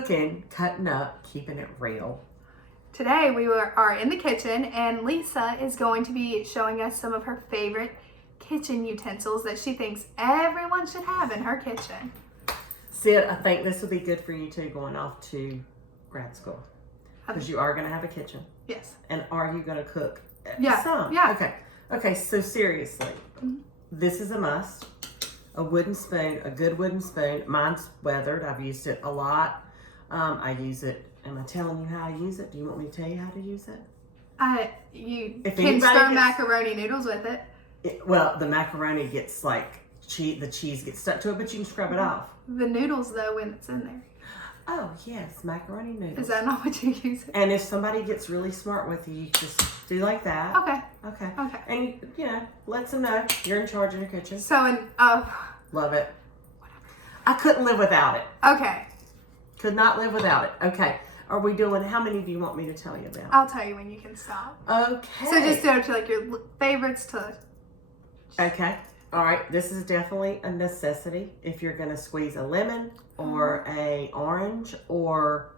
Cooking, cutting up, keeping it real. Today we are in the kitchen and Lisa is going to be showing us some of her favorite kitchen utensils that she thinks everyone should have in her kitchen. Sid, I think this will be good for you too going off to grad school. Because you are going to have a kitchen. Yes. And are you going to cook? Yeah. Some. Yeah. Okay, so seriously, this is a must. A wooden spoon, a good wooden spoon. Mine's weathered. I've used it a lot. I use it. Am I telling you how I use it? Do you want me to tell you how to use it? You can stir macaroni noodles with it. Well, the macaroni gets like, the cheese gets stuck to it, but you can scrub it off. The noodles though, when it's in there. Oh, yes, macaroni noodles. Is that not what you use it? And if somebody gets really smart with you, you just do like that. Okay. And, lets them know you're in charge of your kitchen. So, Love it. I couldn't live without it. Okay. Could not live without it. Okay. Are we doing, how many do you want me to tell you about? I'll tell you when you can stop. Okay. So just go to like your favorites to... Okay. All right. This is definitely a necessity if you're going to squeeze a lemon or a orange, or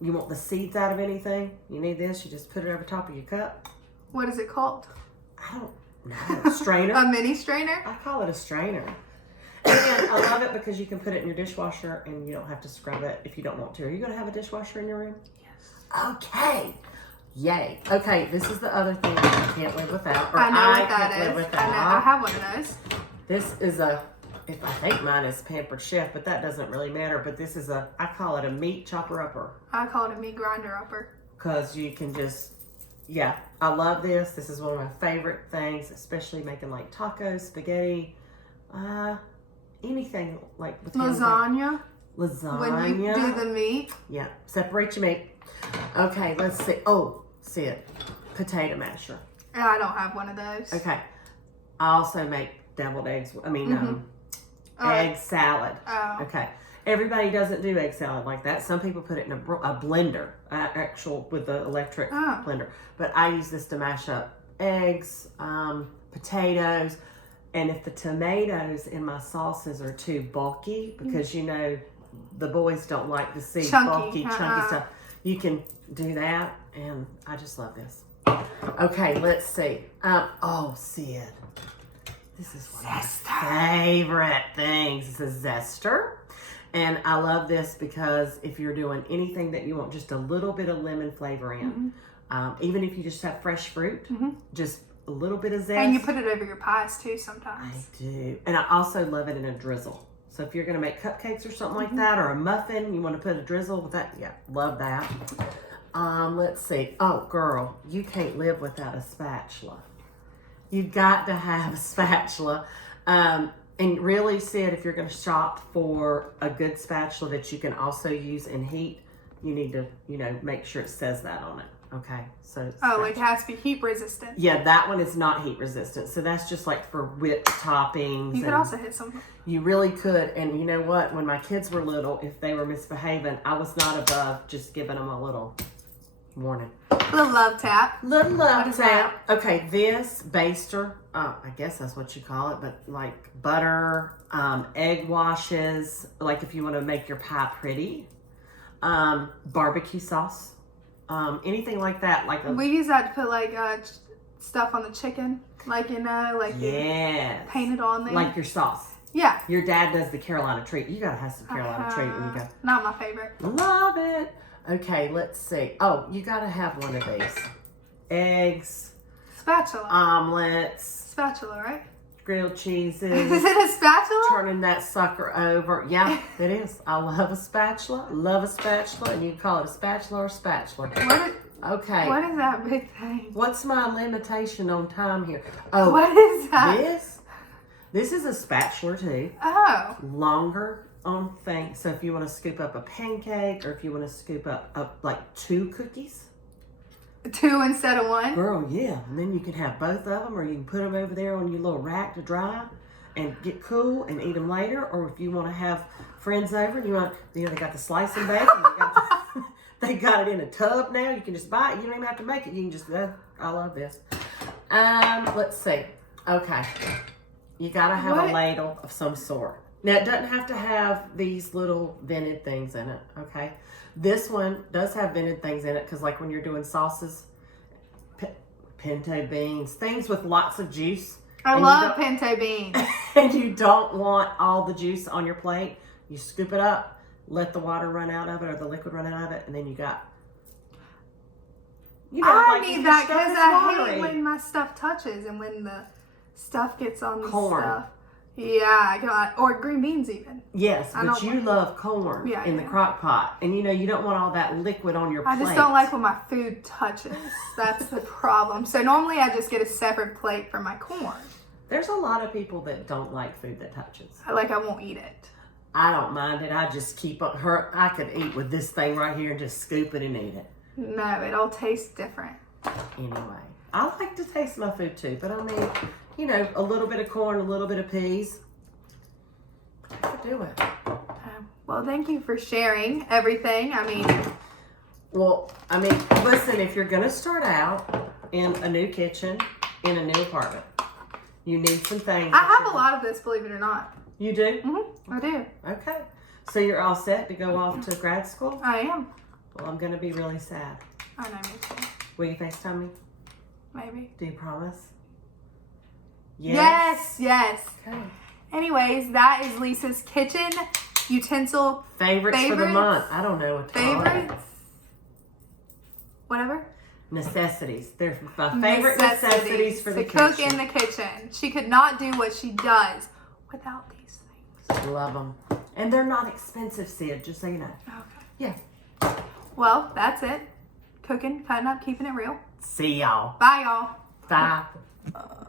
you want the seeds out of anything. You need this. You just put it over top of your cup. What is it called? I don't know. Strainer. A mini strainer? I call it a strainer. And I love it because you can put it in your dishwasher and you don't have to scrub it if you don't want to. Are you going to have a dishwasher in your room? Yes. Okay. Yay. Okay, this is the other thing that I can't live without. Or I know what that can't live is. without. I have one of those. This is I think mine is Pampered Chef, but that doesn't really matter. But this is I call it a meat chopper-upper. I call it a meat grinder-upper. Because you can just, I love this. This is one of my favorite things, especially making like tacos, spaghetti, anything like with lasagna. Lasagna. When you do the meat. Yeah, separate your meat. Okay, let's see. Oh, see it. Potato masher. I don't have one of those. Okay. I also make deviled eggs. Egg salad. Oh. Okay. Everybody doesn't do egg salad like that. Some people put it in a blender, with the electric blender. But I use this to mash up eggs, potatoes, and if the tomatoes in my sauces are too bulky, because the boys don't like to see bulky, chunky stuff, you can do that, and I just love this. Okay, let's see. Sid. This is one of my favorite things. This is Zester. And I love this because if you're doing anything that you want just a little bit of lemon flavor in, even if you just have fresh fruit, just a little bit of zest. And you put it over your pies too sometimes. I do. And I also love it in a drizzle. So if you're going to make cupcakes or something like that, or a muffin, you want to put a drizzle with that. Yeah, love that. Let's see. Oh, girl, you can't live without a spatula. You've got to have a spatula. And really, Sid, if you're going to shop for a good spatula that you can also use in heat, you need to, make sure it says that on it. Okay, so it has to be heat resistant. Yeah, that one is not heat resistant. So that's just like for whipped toppings. You could also hit some. You really could. And you know what? When my kids were little, if they were misbehaving, I was not above just giving them a little warning. Little love tap. Little love tap. Okay, this Baster, I guess that's what you call it, but like butter, egg washes, like if you want to make your pie pretty, barbecue sauce. Anything like that, we use that to put like stuff on the chicken, paint it on there, like your sauce. Yeah. Your dad does the Carolina treat. You gotta have some Carolina treat when you go. Not my favorite. Love it. Okay, let's see. Oh, you gotta have one of these. Eggs. Spatula. Omelets. Spatula, right? Grilled cheeses. Is it a spatula? Turning that sucker over. Yeah, it is. I love a spatula. Love a spatula. And you can call it a spatula or spatula. Okay. What is that big thing? What's my limitation on time here? Oh. What is that? This is a spatula too. Oh. Longer on thing. So if you want to scoop up a pancake, or if you want to scoop up like 2 cookies. 2 instead of 1? Girl, yeah. And then you can have both of them, or you can put them over there on your little rack to dry and get cool and eat them later. Or if you want to have friends over and they got the slice and bake. And they got it in a tub now. You can just buy it. You don't even have to make it. You can just, I love this. Let's see. Okay. You got to have a ladle of some sort. Now, it doesn't have to have these little vented things in it, okay? This one does have vented things in it because, like, when you're doing sauces, pinto beans, things with lots of juice. I love pinto beans. And you don't want all the juice on your plate. You scoop it up, let the water run out of it or the liquid run out of it, and then you got... I need that because I hate when my stuff touches and when the stuff gets on the stuff. Yeah, I got, or green beans even. Yes, but you love corn in the crock pot. And you don't want all that liquid on your plate. I just don't like when my food touches. That's the problem. So normally I just get a separate plate for my corn. There's a lot of people that don't like food that touches. I won't eat it. I don't mind it. I just keep on I could eat with this thing right here and just scoop it and eat it. No, it all tastes different. Anyway, I like to taste my food too, but I mean, a little bit of corn, a little bit of peas. I could do it. Well, thank you for sharing everything. Listen, if you're going to start out in a new kitchen, in a new apartment, you need some things. I have a lot of this, believe it or not. You do? Mm-hmm, I do. Okay. So you're all set to go off to grad school? I am. Well, I'm going to be really sad. I know, me too. Will you FaceTime me? Maybe. Do you promise? Yes. Okay. Anyways, that is Lisa's kitchen utensil favorites for the month. I don't know what to call it. Favorites? Whatever. Necessities. They're my favorite necessities for the kitchen. To cook in the kitchen. She could not do what she does without these things. Love them. And they're not expensive, Sid, just so you know. Okay. Yeah. Well, that's it. Cooking, cutting up, keeping it real. See y'all. Bye, y'all. Bye.